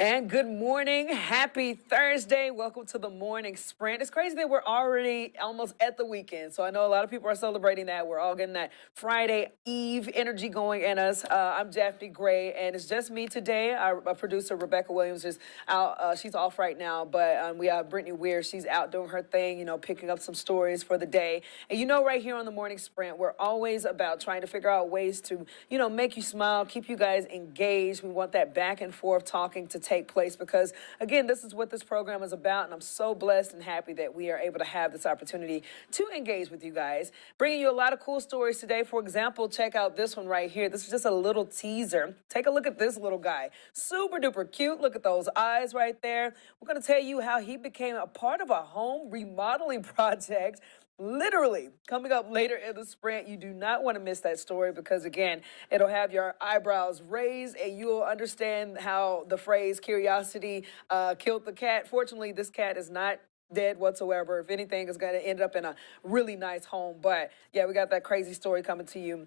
And good morning. Happy Thursday. Welcome to the morning sprint. It's crazy that we're already almost at the weekend. So I know a lot of people are celebrating that. We're all getting that Friday Eve energy going in us. I'm Daphne Gray, and it's just me today. Our producer, Rebecca Williams, is out. She's off right now, but we have Brittany Weir. She's out doing her thing, picking up some stories for the day. And right here on the morning sprint, we're always about trying to figure out ways to, make you smile, keep you guys engaged. We want that back and forth talking to take place because, again, this is what this program is about, and I'm so blessed and happy that we are able to have this opportunity to engage with you guys. Bringing you a lot of cool stories today. For example, check out this one right here. This is just a little teaser. Take a look at this little guy. Super duper cute. Look at those eyes right there. We're going to tell you how he became a part of a home remodeling project. Literally, coming up later in the sprint. You do not want to miss that story because, again, it'll have your eyebrows raised and you'll understand how the phrase curiosity killed the cat. Fortunately, this cat is not dead whatsoever. If anything, it's going to end up in a really nice home. But yeah, we got that crazy story coming to you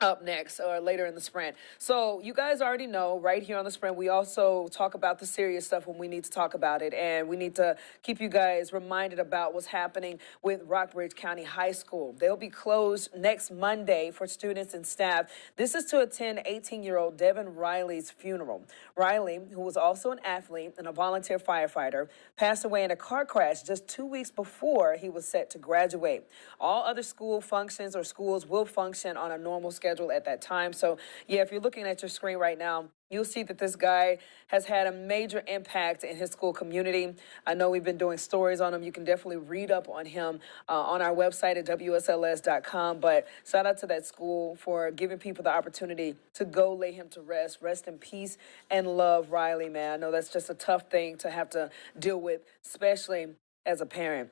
up next or later in the sprint. So you guys already know right here on the sprint, we also talk about the serious stuff when we need to talk about it. And we need to keep you guys reminded about what's happening with Rockbridge County High School. They'll be closed next Monday for students and staff. This is to attend 18-year-old Devin Riley's funeral. Riley, who was also an athlete and a volunteer firefighter, passed away in a car crash just 2 weeks before he was set to graduate. All other school functions or schools will function on a normal schedule at that time. So, yeah, if you're looking at your screen right now, you'll see that this guy has had a major impact in his school community. I know we've been doing stories on him. You can definitely read up on him on our website at WSLS.com. But shout out to that school for giving people the opportunity to go lay him to rest. Rest in peace and love, Riley, man. I know that's just a tough thing to have to deal with, especially as a parent.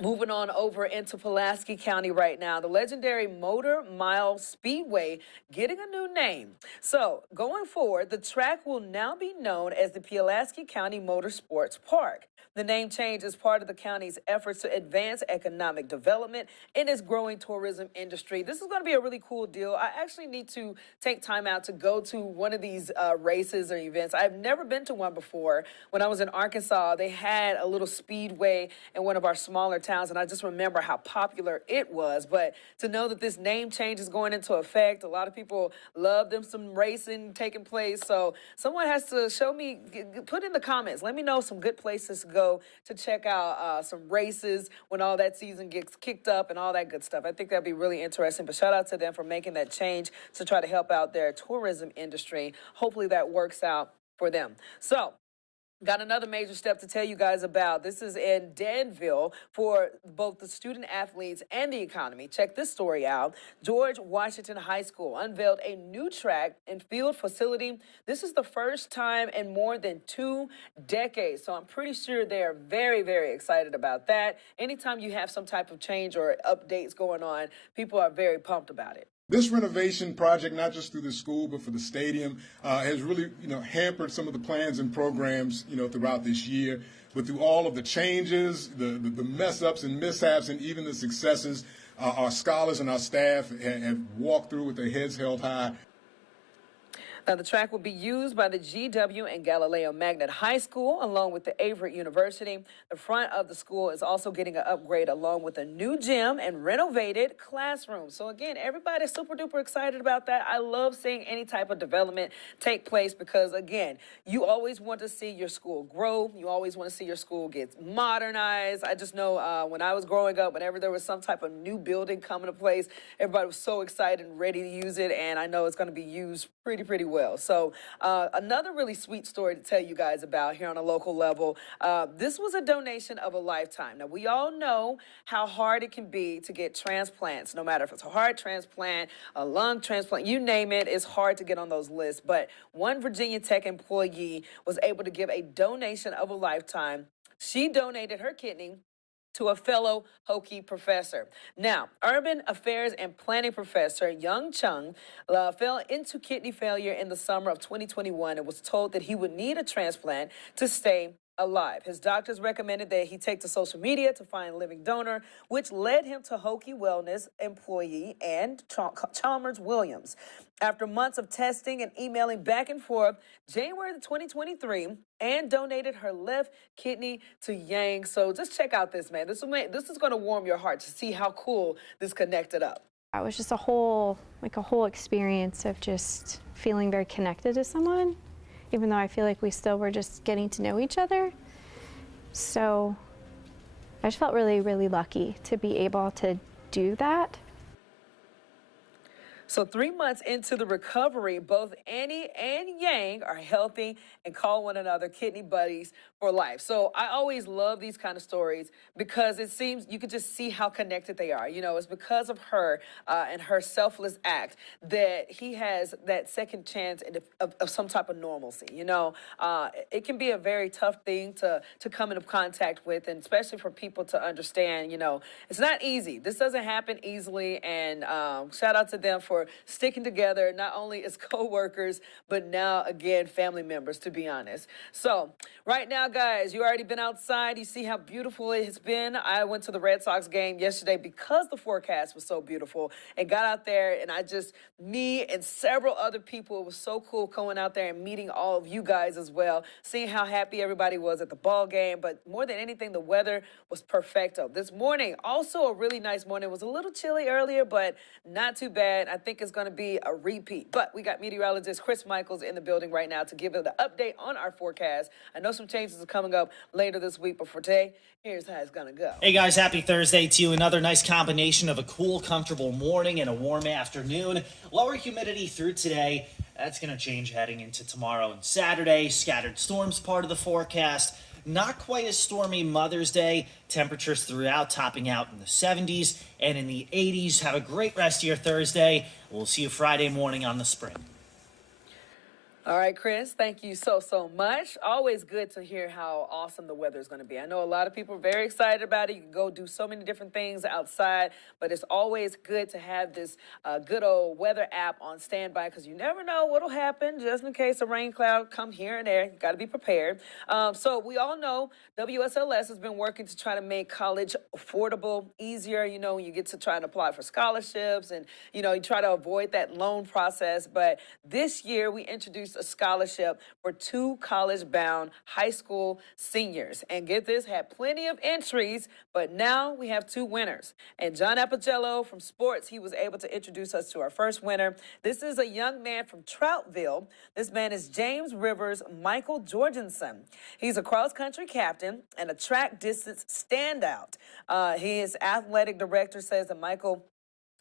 Moving on over into Pulaski County right now, the legendary Motor Mile Speedway getting a new name. So, going forward, the track will now be known as the Pulaski County Motorsports Park. The name change is part of the county's efforts to advance economic development in its growing tourism industry. This is going to be a really cool deal. I actually need to take time out to go to one of these races or events. I've never been to one before. When I was in Arkansas, they had a little speedway in one of our smaller towns, and I just remember how popular it was. But to know that this name change is going into effect, a lot of people love them some racing taking place. So someone has to show me, put in the comments, let me know some good places to go to check out some races when all that season gets kicked up and all that good stuff. I think that'd be really interesting. But shout out to them for making that change to try to help out their tourism industry. Hopefully that works out for them. So, got another major step to tell you guys about. This is in Danville for both the student athletes and the economy. Check this story out. George Washington High School unveiled a new track and field facility. This is the first time in more than 2 decades. So I'm pretty sure they're very, very excited about that. Anytime you have some type of change or updates going on, people are very pumped about it. This renovation project, not just through the school, but for the stadium, has really, hampered some of the plans and programs, throughout this year. But through all of the changes, the mess ups and mishaps, and even the successes, our scholars and our staff have walked through with their heads held high. The track will be used by the GW and Galileo Magnet High School, along with the Avery University. The front of the school is also getting an upgrade, along with a new gym and renovated classrooms. So again, everybody's super duper excited about that. I love seeing any type of development take place because, again, you always want to see your school grow. You always want to see your school get modernized. I just know when I was growing up, whenever there was some type of new building coming to place, everybody was so excited and ready to use it. And I know it's going to be used pretty well. So another really sweet story to tell you guys about here on a local level. This was a donation of a lifetime. Now, we all know how hard it can be to get transplants, no matter if it's a heart transplant, a lung transplant, you name it, it's hard to get on those lists. But one Virginia Tech employee was able to give a donation of a lifetime. She donated her kidney to a fellow Hokie professor. Now, urban affairs and planning professor Young Chung fell into kidney failure in the summer of 2021 and was told that he would need a transplant to stay alive. His doctors recommended that he take to social media to find a living donor, which led him to Hokie Wellness employee and Chalmers Williams. After months of testing and emailing back and forth, January 2023, Ann donated her left kidney to Yang. So just check out this, man. This is going to warm your heart to see how cool this connected up. It was just a whole experience of just feeling very connected to someone, even though I feel like we still were just getting to know each other. So I just felt really, really lucky to be able to do that. So 3 months into the recovery, both Annie and Yang are healthy and call one another kidney buddies for life. So I always love these kind of stories because it seems you could just see how connected they are. You know, it's because of her and her selfless act that he has that second chance of some type of normalcy. You know, it can be a very tough thing to come into contact with, and especially for people to understand, you know, it's not easy. This doesn't happen easily, and shout out to them for sticking together, not only as co-workers, but now, again, family members, to be honest. So right now, guys, you already been outside. You see how beautiful it has been. I went to the Red Sox game yesterday because the forecast was so beautiful and got out there, and me and several other people, it was so cool going out there and meeting all of you guys as well, seeing how happy everybody was at the ball game. But more than anything, the weather was perfecto. This morning, also a really nice morning. It was a little chilly earlier, but not too bad. I think it's going to be a repeat. But we got meteorologist Chris Michaels in the building right now to give us the update on our forecast. I know some changes are coming up later this week, but for today, here's how it's going to go. Hey guys, happy Thursday to you. Another nice combination of a cool, comfortable morning and a warm afternoon. Lower humidity through today. That's going to change heading into tomorrow and Saturday. Scattered storms part of the forecast. Not quite as stormy Mother's Day. Temperatures throughout topping out in the 70s and in the 80s. Have a great rest of your Thursday. We'll see you Friday morning on the Sprint. All right, Chris, thank you so much. Always good to hear how awesome the weather is going to be. I know a lot of people are very excited about it. You can go do so many different things outside, but it's always good to have this good old weather app on standby because you never know what'll happen just in case a rain cloud come here and there. You got to be prepared. So we all know WSLS has been working to try to make college affordable, easier. You know, when you get to try and apply for scholarships and, you know, you try to avoid that loan process. But this year we introduced a scholarship for 2 college-bound high school seniors. And get this, had plenty of entries, but now we have 2 winners. And John Apogello from sports, he was able to introduce us to our first winner. This is a young man from Troutville. This man is James Rivers Michael Jorgensen. He's a cross-country captain and a track distance standout. His athletic director says that Michael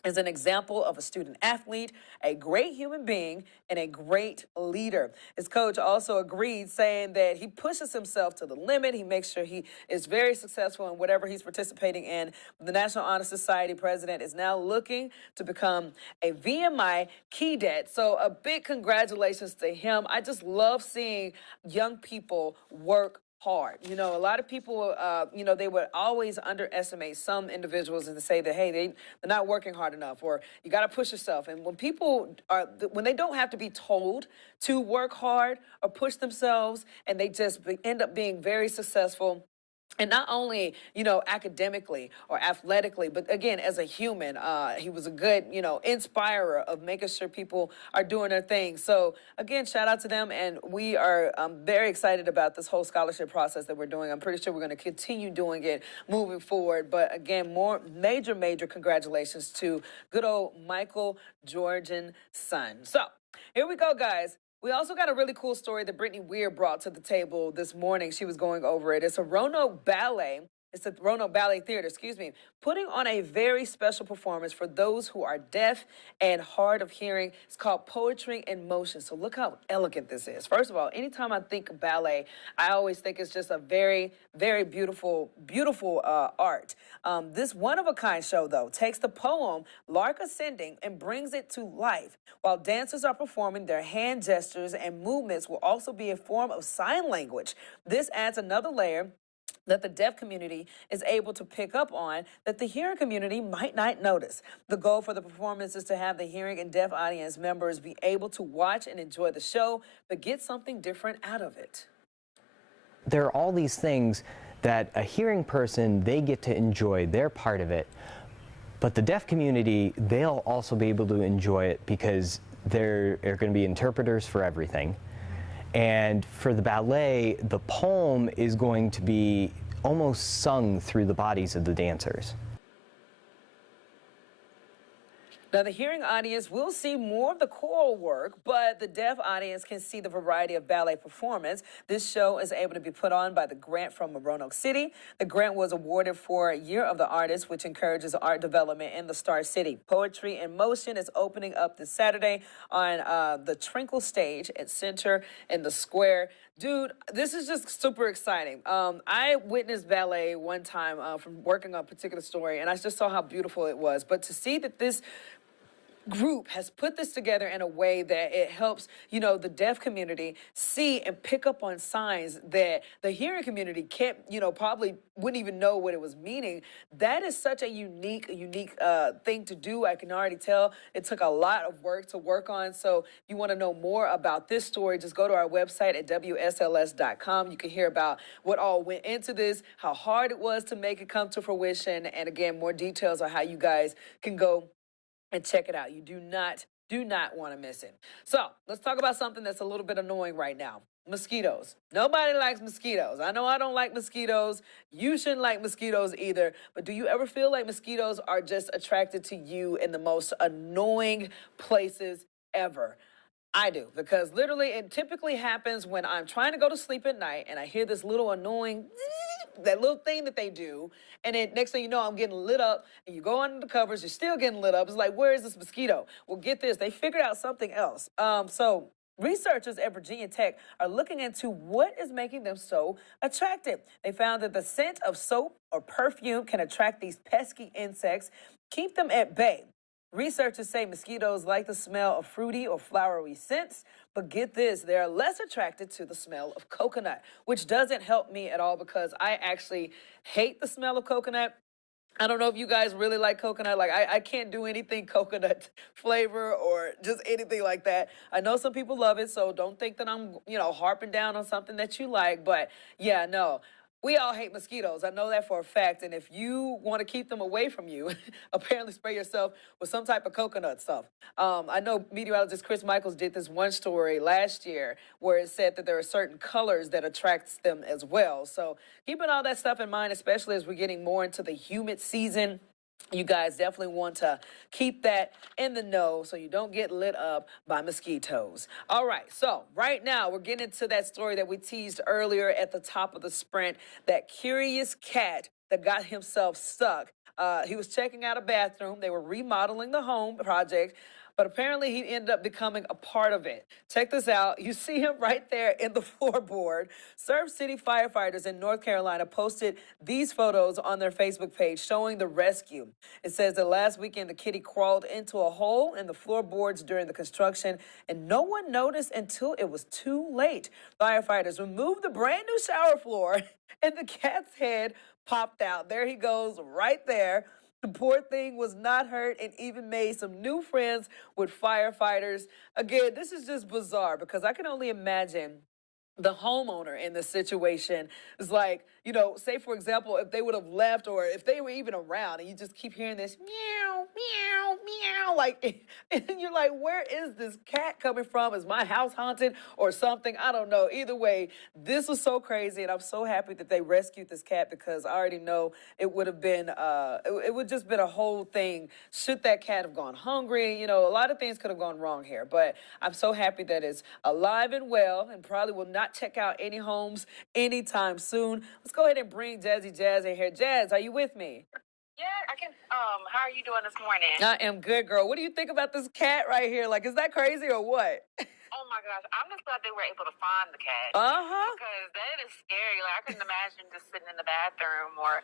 is an example of a student athlete, a great human being, and a great leader. His coach also agreed, saying that he pushes himself to the limit. He makes sure he is very successful in whatever he's participating in. The National Honor Society president is now looking to become a VMI cadet. So a big congratulations to him. I just love seeing young people work hard. You know, a lot of people, you know, they would always underestimate some individuals and say that, hey, they're not working hard enough, or you got to push yourself. And when they don't have to be told to work hard or push themselves, and they just end up being very successful. And not only, you know, academically or athletically, but again, as a human, he was a good, you know, inspirer of making sure people are doing their thing. So again, shout out to them. And we are very excited about this whole scholarship process that we're doing. I'm pretty sure we're going to continue doing it moving forward. But again, more major congratulations to good old Michael Jorgensen. So here we go, guys. We also got a really cool story that Brittany Weir brought to the table this morning. She was going over it. It's a Roanoke Ballet. It's the Roanoke Ballet Theater, putting on a very special performance for those who are deaf and hard of hearing. It's called Poetry in Motion. So look how elegant this is. First of all, anytime I think of ballet, I always think it's just a very, very beautiful art. This one-of-a-kind show, though, takes the poem Lark Ascending and brings it to life. While dancers are performing, their hand gestures and movements will also be a form of sign language. This adds another layer that the deaf community is able to pick up on that the hearing community might not notice. The goal for the performance is to have the hearing and deaf audience members be able to watch and enjoy the show, but get something different out of it. there are all these things that a hearing person, they get to enjoy their part of it, but the deaf community, they'll also be able to enjoy it because there are going to be interpreters for everything. And for the ballet, the poem is going to be almost sung through the bodies of the dancers. Now, the hearing audience will see more of the choral work, but the deaf audience can see the variety of ballet performance. This show is able to be put on by the grant from Roanoke City. The grant was awarded for Year of the Artist, which encourages art development in the Star City. Poetry in Motion is opening up this Saturday on the Trinkle stage at Center in the Square. Dude, this is just super exciting. I witnessed ballet one time from working on a particular story, and I just saw how beautiful it was. But to see that this group has put this together in a way that it helps, the deaf community see and pick up on signs that the hearing community can't, probably wouldn't even know what it was meaning. That is such a unique thing to do. I can already tell it took a lot of work to work on. So if you want to know more about this story, just go to our website at WSLS.com. You can hear about what all went into this, how hard it was to make it come to fruition. And again, more details on how you guys can go and check it out. You do not want to miss it. So let's talk about something that's a little bit annoying right now. Mosquitoes. Nobody likes mosquitoes. I know I don't like mosquitoes. You shouldn't like mosquitoes either. But do you ever feel like mosquitoes are just attracted to you in the most annoying places ever? I do, because literally it typically happens when I'm trying to go to sleep at night and I hear this little annoying, that little thing that they do, and then next thing you know, I'm getting lit up, and you go under the covers, you're still getting lit up. It's like, where is this mosquito? Well, get this, they figured out something else. So researchers at Virginia Tech are looking into what is making them so attractive. They found that the scent of soap or perfume can attract these pesky insects, keep them at bay. Researchers say mosquitoes like the smell of fruity or flowery scents, but get this, they're less attracted to the smell of coconut, which doesn't help me at all because I actually hate the smell of coconut. I don't know if you guys really like coconut. Like, I can't do anything coconut flavor or just anything like that. I know some people love it, so don't think that I'm, harping down on something that you like. But yeah, no. We all hate mosquitoes. I know that for a fact. And if you want to keep them away from you, apparently spray yourself with some type of coconut stuff. I know meteorologist Chris Michaels did this one story last year where it said that there are certain colors that attracts them as well. So keeping all that stuff in mind, especially as we're getting more into the humid season, you guys definitely want to keep that in the know so you don't get lit up by mosquitoes. All right, so right now we're getting into that story that we teased earlier at the top of the sprint, that curious cat that got himself stuck. He was checking out a bathroom. They were remodeling the home project, but apparently he ended up becoming a part of it. Check this out. You see him right there in the floorboard. Surf City firefighters in North Carolina posted these photos on their Facebook page showing the rescue. It says that last weekend the kitty crawled into a hole in the floorboards during the construction, and no one noticed until it was too late. Firefighters removed the brand new shower floor, and the cat's head popped out. There he goes, right there. The poor thing was not hurt and even made some new friends with firefighters. Again, this is just bizarre because I can only imagine the homeowner in this situation is like, say for example, if they would have left or if they were even around and you just keep hearing this meow, meow, meow, like, and you're like, where is this cat coming from? Is my house haunted or something? I don't know. Either way, this was so crazy, and I'm so happy that they rescued this cat because I already know it would have been, it would just been a whole thing. Should that cat have gone hungry? A lot of things could have gone wrong here, but I'm so happy that it's alive and well and probably will not check out any homes anytime soon. Let's go ahead and bring Jazzy Jazz in here. Jazz, are you with me? Yeah, I can. How are you doing this morning? I am good, girl. What do you think about this cat right here? Like, is that crazy or what? Oh my gosh, I'm just glad they were able to find the cat. Uh-huh. Because that is scary. I couldn't imagine just sitting in the bathroom or,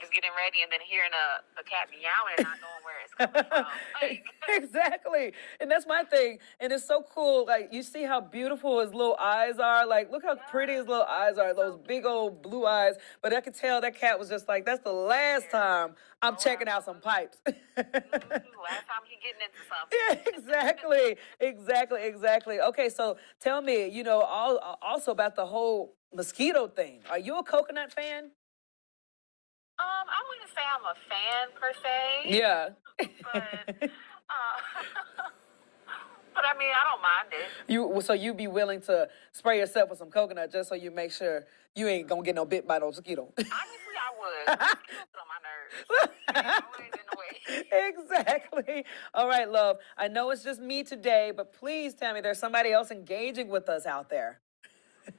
just getting ready and then hearing a cat meowing and not knowing where it's coming from. Like, Exactly. And that's my thing. And it's so cool. Like, you see how beautiful his little eyes are. Like, look how pretty his little eyes are. Those big old blue eyes. But I could tell that cat was just like, that's the last time I'm checking out some pipes. last time he getting into something. Yeah, exactly. Okay, so tell me, also about the whole mosquito thing. Are you a coconut fan? I wouldn't say I'm a fan per se. Yeah. But, but I mean, I don't mind it. So you'd be willing to spray yourself with some coconut just so you make sure you ain't gonna get no bit by no mosquito. Honestly, I would. Mosquitoes get on my nerves. Always in the way. Exactly. All right, love. I know it's just me today, but please tell me there's somebody else engaging with us out there.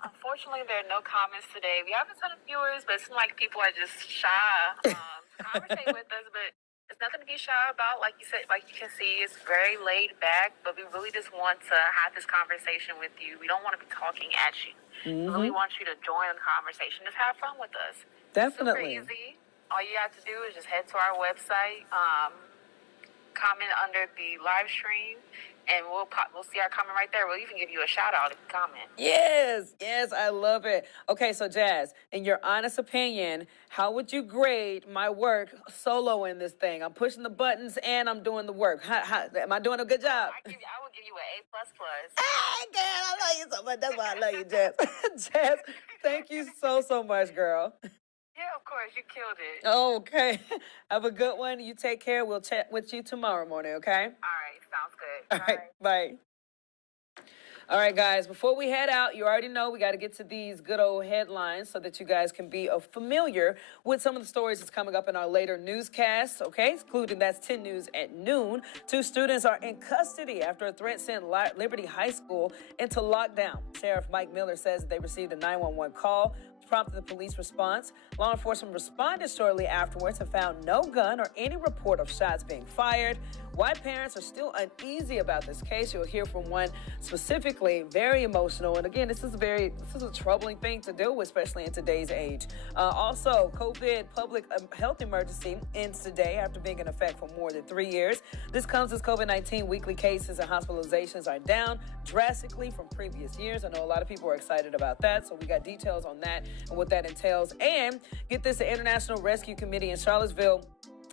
Unfortunately, there are no comments today. We have a ton of viewers, but it seems like people are just shy to conversate with us. But it's nothing to be shy about. Like you said, like you can see, it's very laid back. But we really just want to have this conversation with you. We don't want to be talking at you. We really want you to join the conversation. Just have fun with us. Definitely. Super easy. All you have to do is just head to our website, comment under the live stream, and we'll see our comment right there. We'll even give you a shout out if you comment. Yes, I love it. Okay, so Jazz, in your honest opinion, how would you grade my work soloing this thing? I'm pushing the buttons and I'm doing the work. Am I doing a good job? I would give you an A++. Hey, girl, I love you so much. That's why I love you, Jazz. Jazz, thank you so much, girl. Yeah, of course, you killed it. Okay. Have a good one. You take care. We'll chat with you tomorrow morning, okay? All right, sounds good. All right, bye. All right, guys, before we head out, you already know we got to get to these good old headlines so that you guys can be familiar with some of the stories that's coming up in our later newscasts, okay? Including that's 10 News at noon. 2 students are in custody after a threat sent Liberty High School into lockdown. Sheriff Mike Miller says they received a 911 call, which prompted the police response. Law enforcement responded shortly afterwards and found no gun or any report of shots being fired. White parents are still uneasy about this case. You'll hear from one specifically, very emotional. And again, this is a troubling thing to deal with, especially in today's age. Also, COVID public health emergency ends today after being in effect for more than 3 years. This comes as COVID-19 weekly cases and hospitalizations are down drastically from previous years. I know a lot of people are excited about that, so we got details on that and what that entails. And get this, the International Rescue Committee in Charlottesville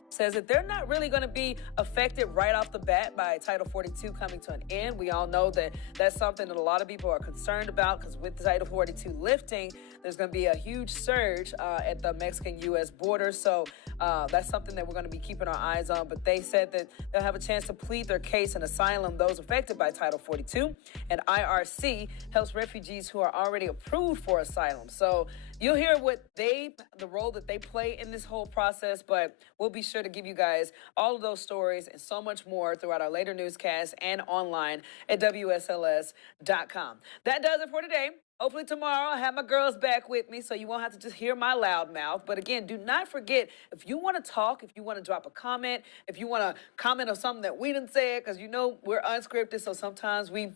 says that they're not really going to be affected right off the bat by Title 42 coming to an end. We all know that that's something that a lot of people are concerned about because with Title 42 lifting, there's going to be a huge surge at the Mexican-U.S. border. So that's something that we're going to be keeping our eyes on. But they said that they'll have a chance to plead their case and asylum those affected by Title 42. And IRC helps refugees who are already approved for asylum. So you'll hear the role that they play in this whole process, but we'll be sure to give you guys all of those stories and so much more throughout our later newscasts and online at WSLS.com. That does it for today. Hopefully tomorrow I'll have my girls back with me so you won't have to just hear my loud mouth. But again, do not forget, if you want to talk, if you want to drop a comment, if you want to comment on something that we didn't say, because we're unscripted, so sometimes we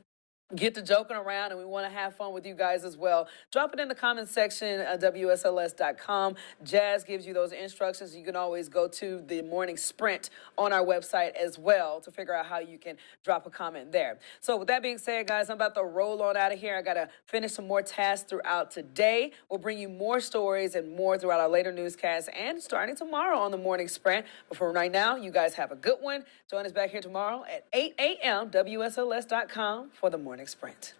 get to joking around and we want to have fun with you guys as well. Drop it in the comments section at WSLS.com. Jazz gives you those instructions. You can always go to the morning sprint on our website as well to figure out how you can drop a comment there. So with that being said, guys, I'm about to roll on out of here. I got to finish some more tasks throughout today. We'll bring you more stories and more throughout our later newscasts and starting tomorrow on the morning sprint. But for right now, you guys have a good one. Join us back here tomorrow at 8 a.m. WSLS.com for the morning sprint.